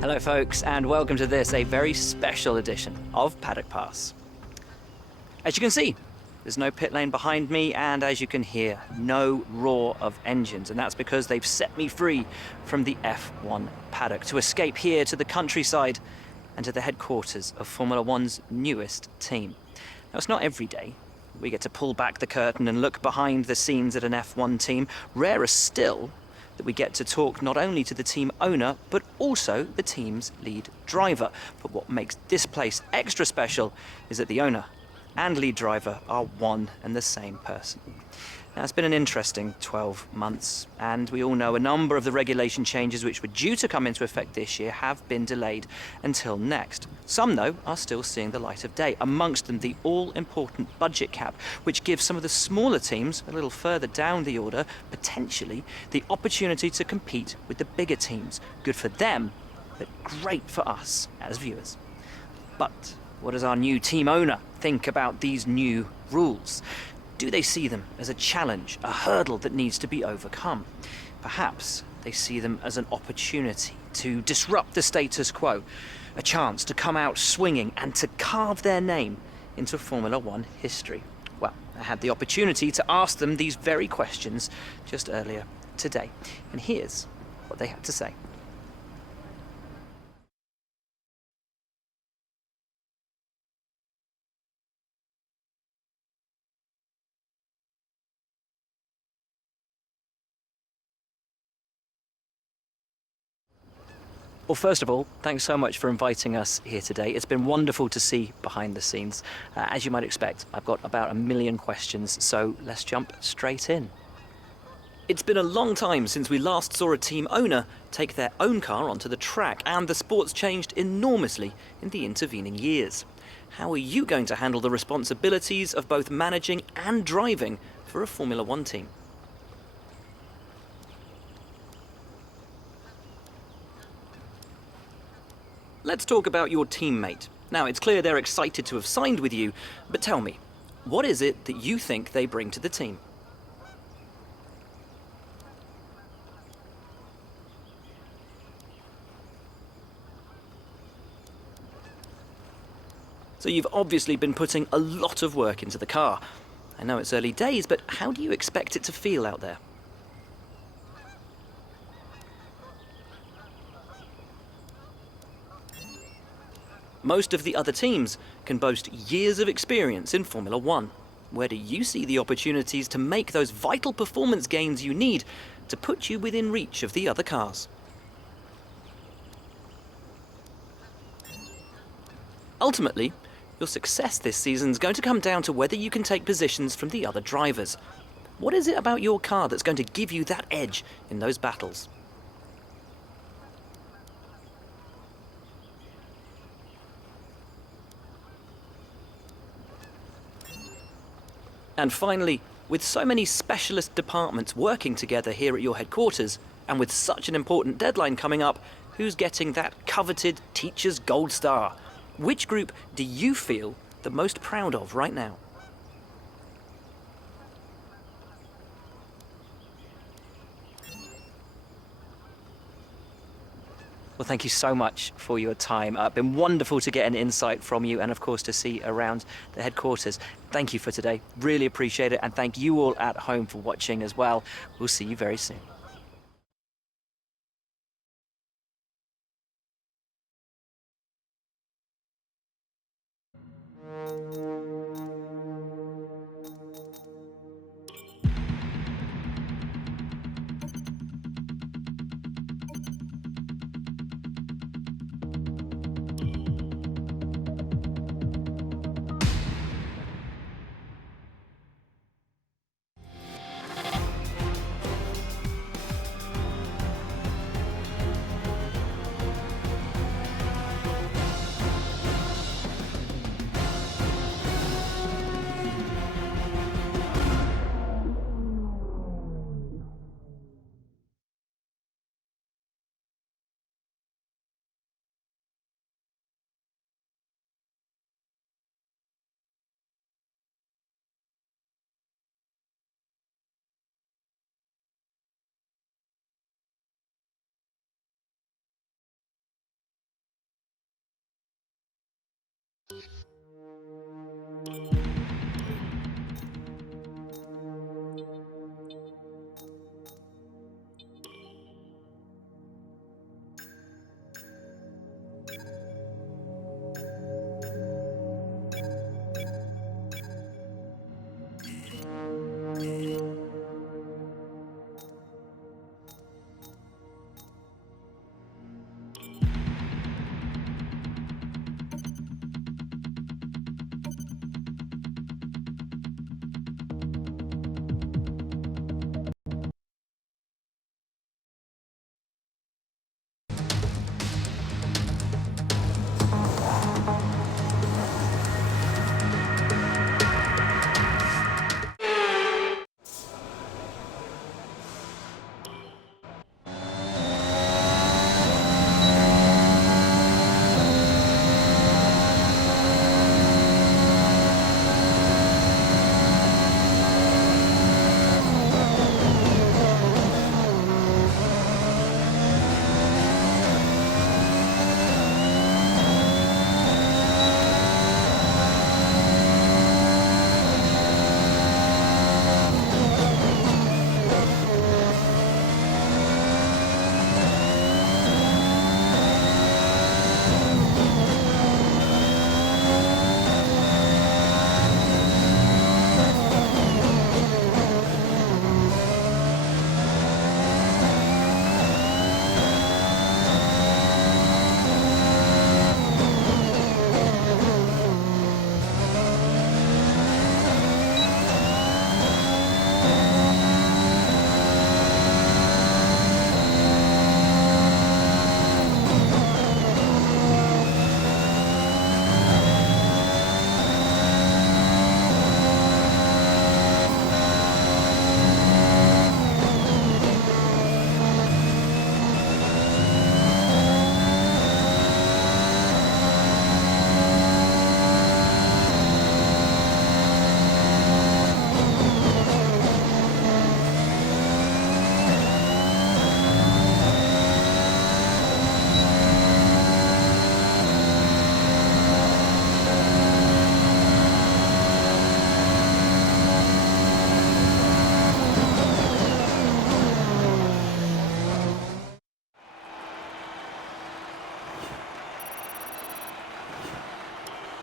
Hello folks, and welcome to this, a very special edition of Paddock Pass. As you can see, there's no pit lane behind me, and as you can hear, no roar of engines, and that's because they've set me free from the F1 paddock to escape here to the countryside and to the headquarters of Formula One's newest team. Now, it's not every day we get to pull back the curtain and look behind the scenes at an F1 team. Rarer still that we get to talk not only to the team owner, but also the team's lead driver. But what makes this place extra special is that the owner and lead driver are one and the same person. Now, it's been an interesting 12 months, and we all know a number of the regulation changes which were due to come into effect this year have been delayed until next. Some, though, are still seeing the light of day, amongst them the all-important budget cap, which gives some of the smaller teams a little further down the order, potentially, the opportunity to compete with the bigger teams. Good for them, but great for us as viewers. But what does our new team owner think about these new rules? Do they see them as a challenge, a hurdle that needs to be overcome? Perhaps they see them as an opportunity to disrupt the status quo, a chance to come out swinging and to carve their name into Formula One history. Well, I had the opportunity to ask them these very questions just earlier today, and here's what they had to say. Well, first of all, thanks so much for inviting us here today. It's been wonderful to see behind the scenes. As you might expect, I've got about 1 million questions, so let's jump straight in. It's been a long time since we last saw a team owner take their own car onto the track, and the sport's changed enormously in the intervening years. How are you going to handle the responsibilities of both managing and driving for a Formula One team? Let's talk about your teammate. Now, it's clear they're excited to have signed with you, but tell me, what is it that you think they bring to the team? So you've obviously been putting a lot of work into the car. I know it's early days, but how do you expect it to feel out there? Most of the other teams can boast years of experience in Formula One. Where do you see the opportunities to make those vital performance gains you need to put you within reach of the other cars? Ultimately, your success this season is going to come down to whether you can take positions from the other drivers. What is it about your car that's going to give you that edge in those battles? And finally, with so many specialist departments working together here at your headquarters, and with such an important deadline coming up, who's getting that coveted Teacher's Gold Star? Which group do you feel the most proud of right now? Well, thank you so much for your time. It's been wonderful to get an insight from you and, of course, to see around the headquarters. Thank you for today. Really appreciate it. And thank you all at home for watching as well. We'll see you very soon.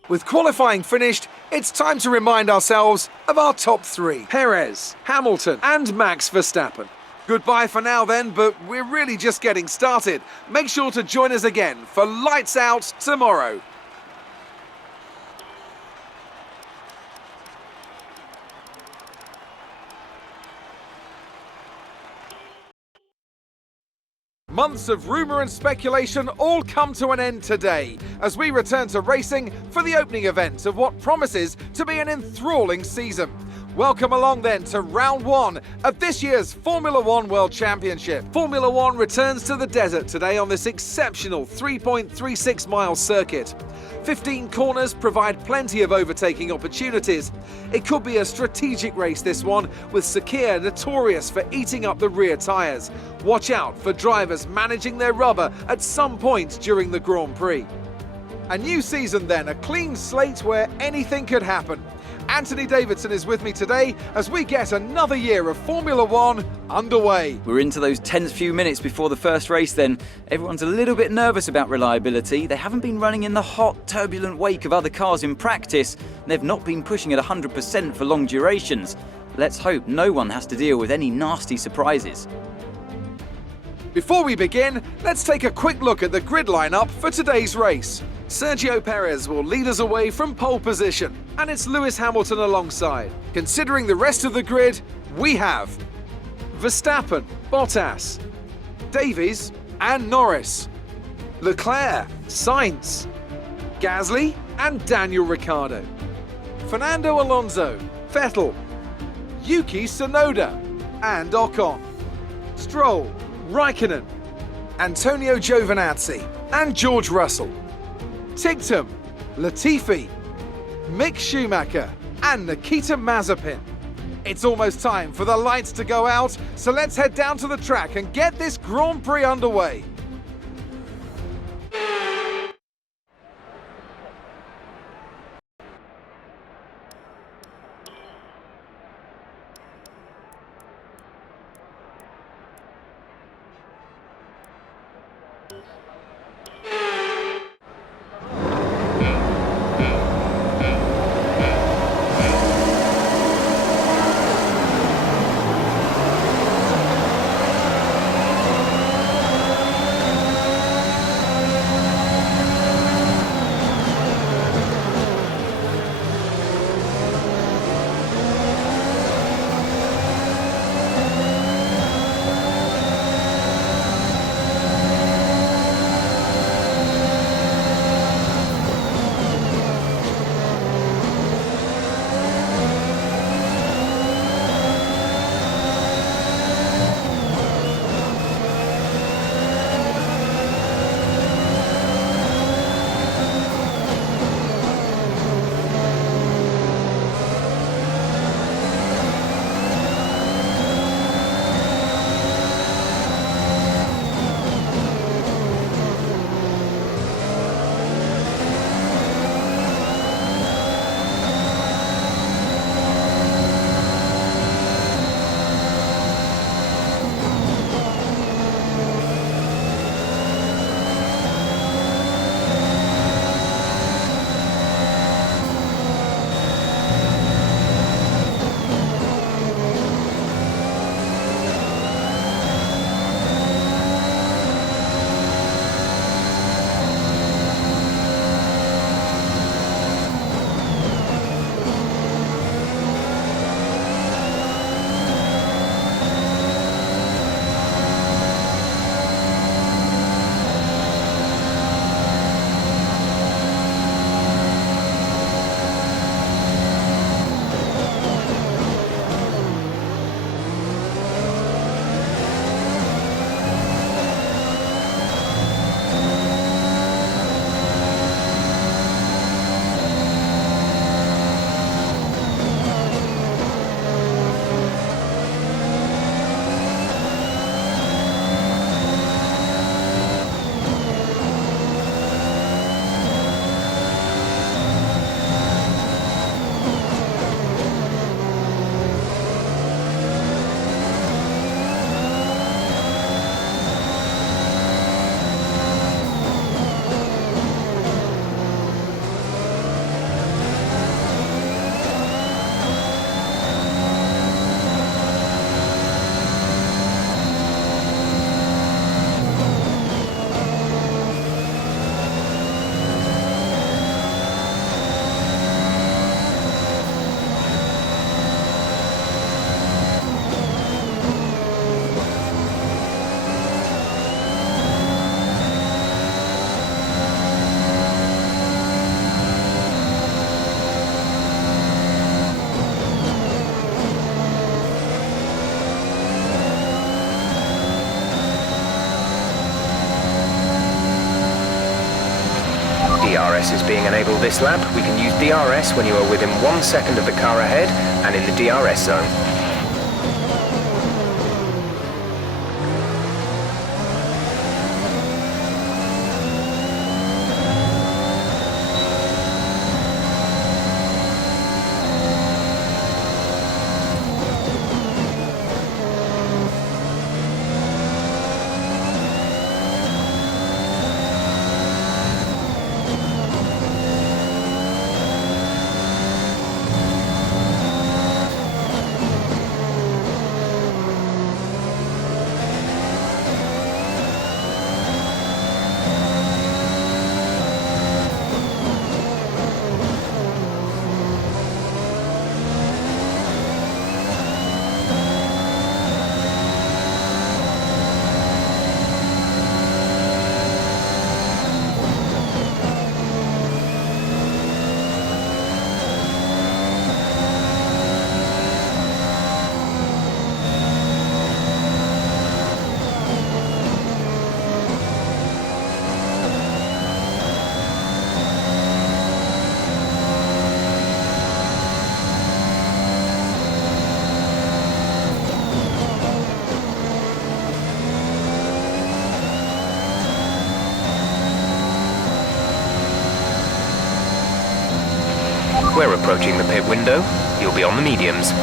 With qualifying finished, it's time to remind ourselves of our top three: Perez, Hamilton and Max Verstappen. Goodbye for now then, but we're really just getting started. Make sure to join us again for Lights Out tomorrow. Months of rumour and speculation all come to an end today as we return to racing for the opening event of what promises to be an enthralling season. Welcome along then to round one of this year's Formula One World Championship. Formula One returns to the desert today on this exceptional 3.36 mile circuit. 15 corners provide plenty of overtaking opportunities. It could be a strategic race, this one, with Sakir notorious for eating up the rear tyres. Watch out for drivers managing their rubber at some point during the Grand Prix. A new season then, a clean slate where anything could happen. Anthony Davidson is with me today as we get another year of Formula One underway. We're into those tense few minutes before the first race then. Everyone's a little bit nervous about reliability. They haven't been running in the hot, turbulent wake of other cars in practice. They've not been pushing at 100% for long durations. Let's hope no one has to deal with any nasty surprises. Before we begin, let's take a quick look at the grid lineup for today's race. Sergio Perez will lead us away from pole position, and it's Lewis Hamilton alongside. Considering the rest of the grid, we have Verstappen, Bottas, Davies and Norris, Leclerc, Sainz, Gasly and Daniel Ricciardo, Fernando Alonso, Vettel, Yuki Tsunoda and Ocon, Stroll, Raikkonen, Antonio Giovinazzi and George Russell, Tigtum, Latifi, Mick Schumacher and Nikita Mazepin. It's almost time for the lights to go out, so let's head down to the track and get this Grand Prix underway. DRS is being enabled this lap. We can use DRS when you are within 1 second of the car ahead and in the DRS zone. We're approaching the pit window. You'll be on the mediums.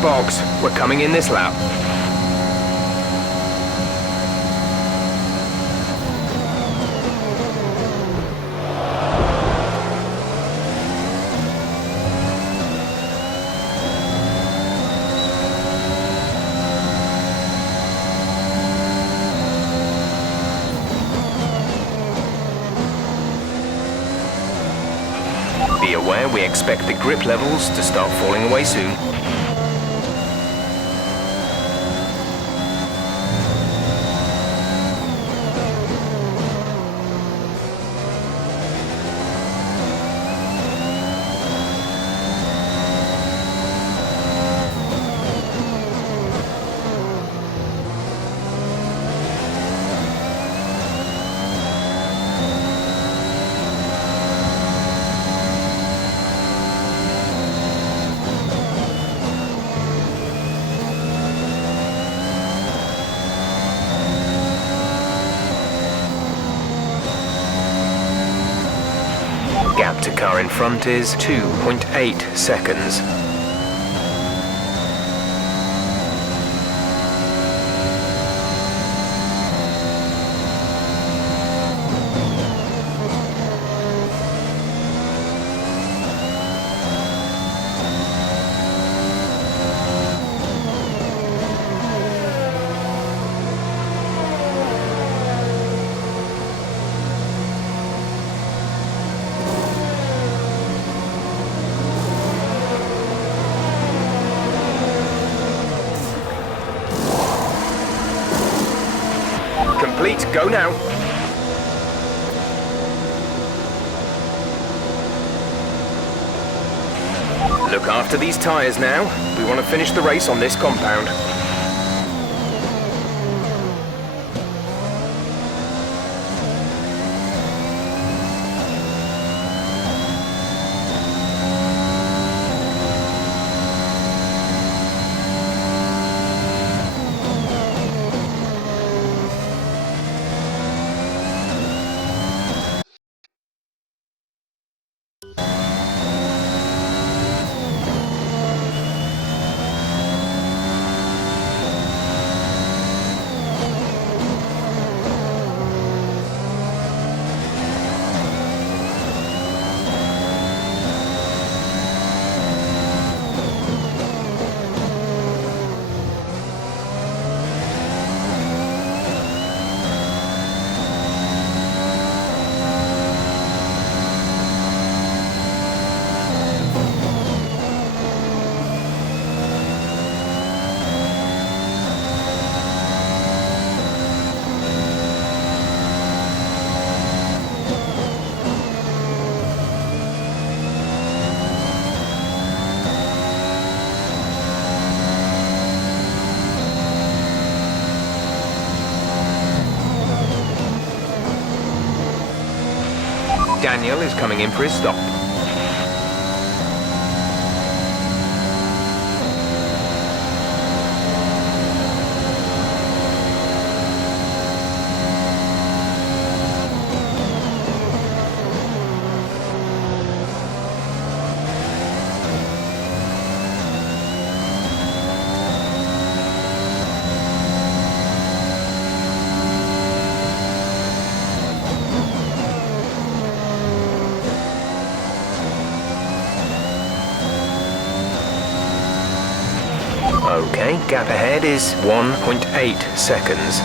Box, we're coming in this lap. aware, we expect the grip levels to start falling away soon. Gap to car in front is 2.8 seconds. Complete, go now. Look after these tyres now. We want to finish the race on this compound. Daniel is coming in for his stop. Okay, gap ahead is 1.8 seconds.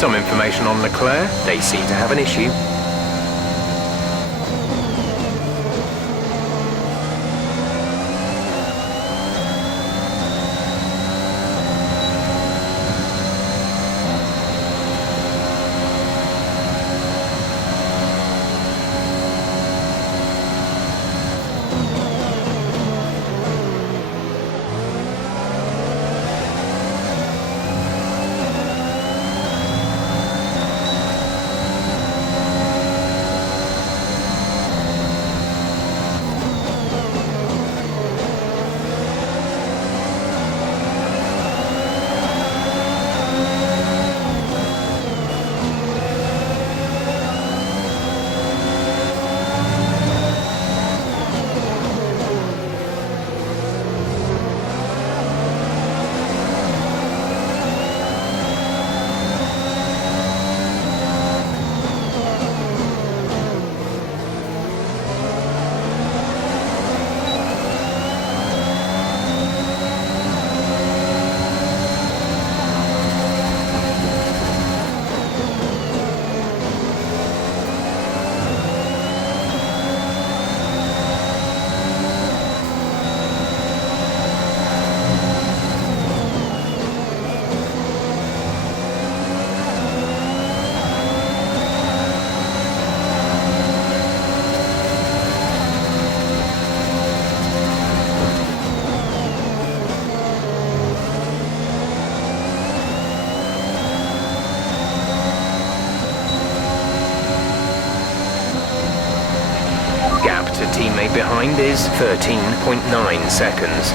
Some information on Leclerc. They seem to have an issue. teammate behind is 13.9 seconds.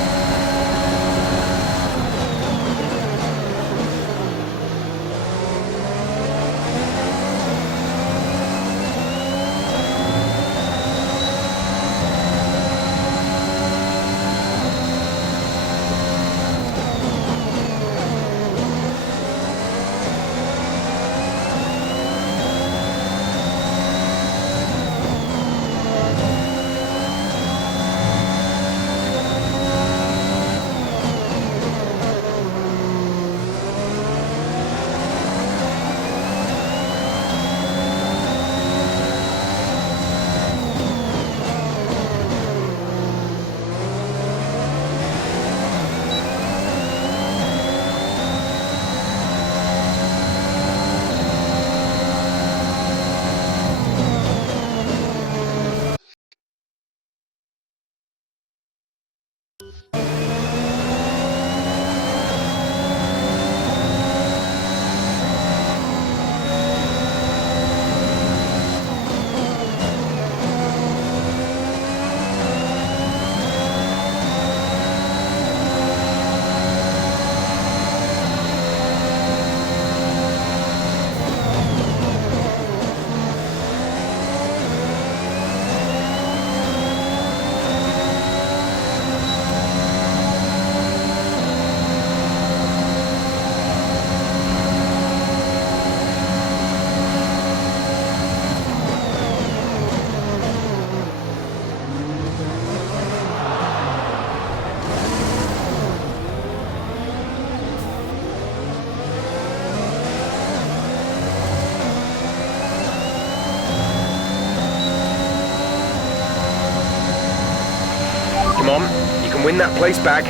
Come on, you can win that place back.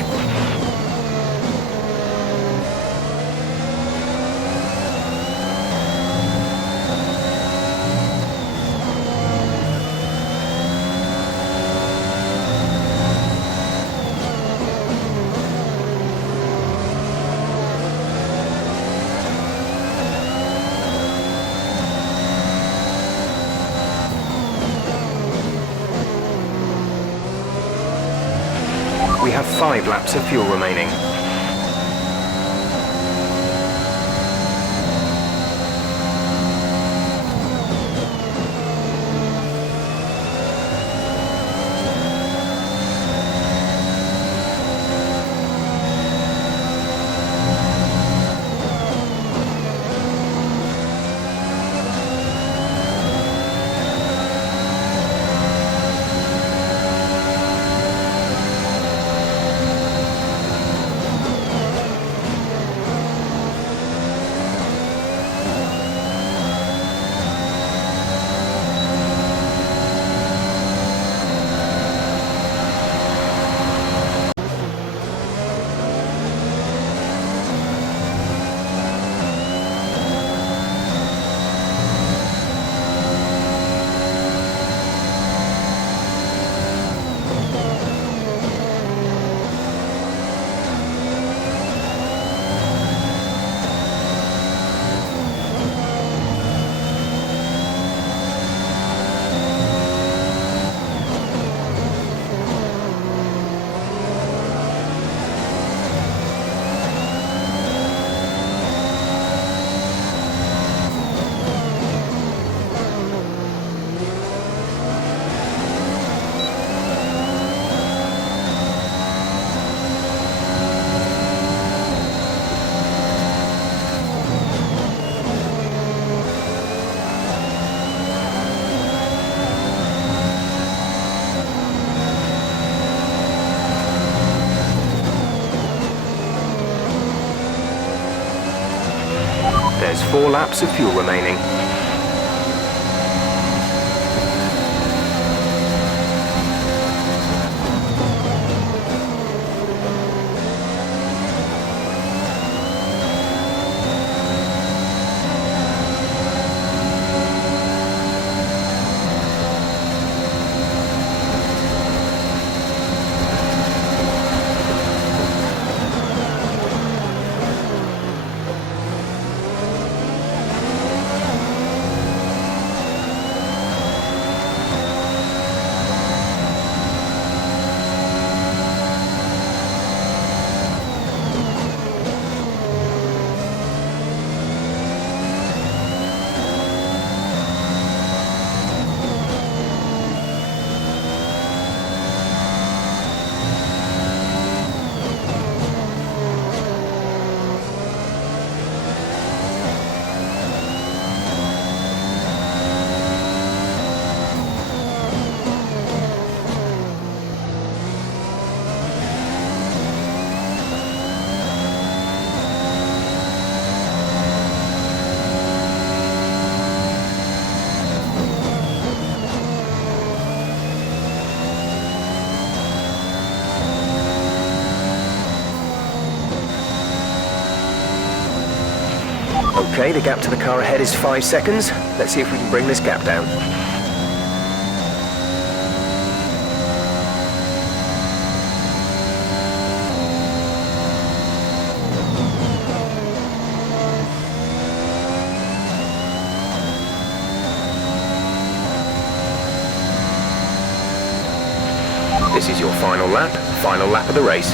We have 5 laps of fuel remaining. There's 4 laps of fuel remaining. Okay, the gap to the car ahead is 5 seconds. Let's see if we can bring this gap down. This is your final lap of the race.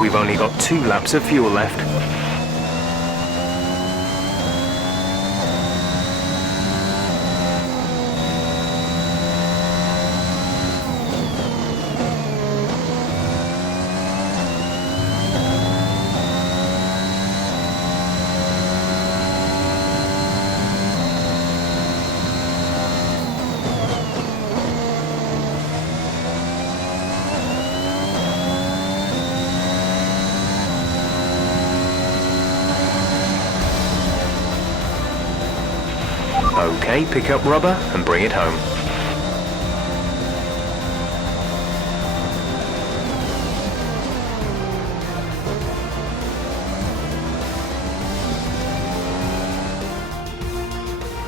We've only got 2 laps of fuel left. Okay, pick up rubber and bring it home.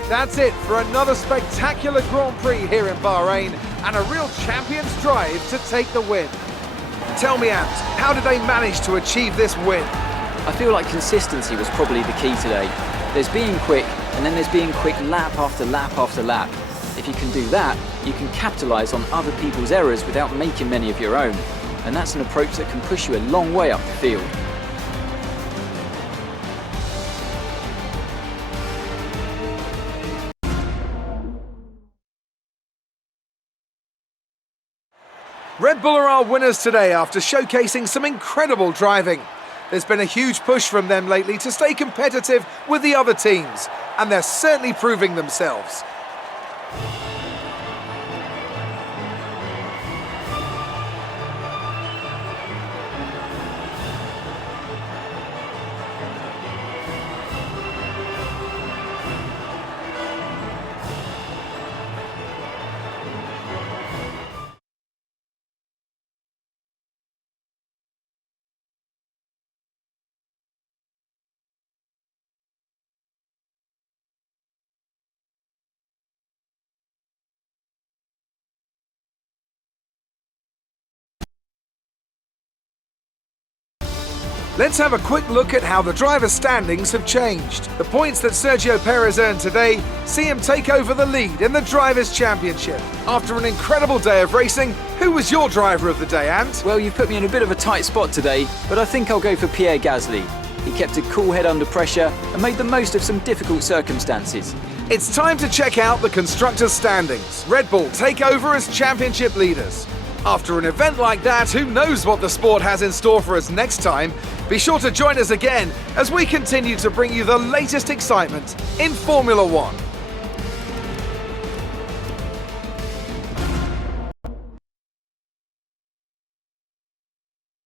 That's it for another spectacular Grand Prix here in Bahrain and a real champion's drive to take the win. Tell me, Ant, how did they manage to achieve this win? I feel like consistency was probably the key today. There's being quick, and then there's being quick lap after lap after lap. If you can do that, you can capitalise on other people's errors without making many of your own. And that's an approach that can push you a long way up the field. Red Bull are our winners today after showcasing some incredible driving. There's been a huge push from them lately to stay competitive with the other teams, and they're certainly proving themselves. Let's have a quick look at how the driver standings have changed. The points that Sergio Perez earned today see him take over the lead in the Drivers' Championship. After an incredible day of racing, who was your driver of the day, Ant? Well, you've put me in a bit of a tight spot today, but I think I'll go for Pierre Gasly. He kept a cool head under pressure and made the most of some difficult circumstances. It's time to check out the Constructors' standings. Red Bull take over as championship leaders. After an event like that, who knows what the sport has in store for us next time? Be sure to join us again as we continue to bring you the latest excitement in Formula One.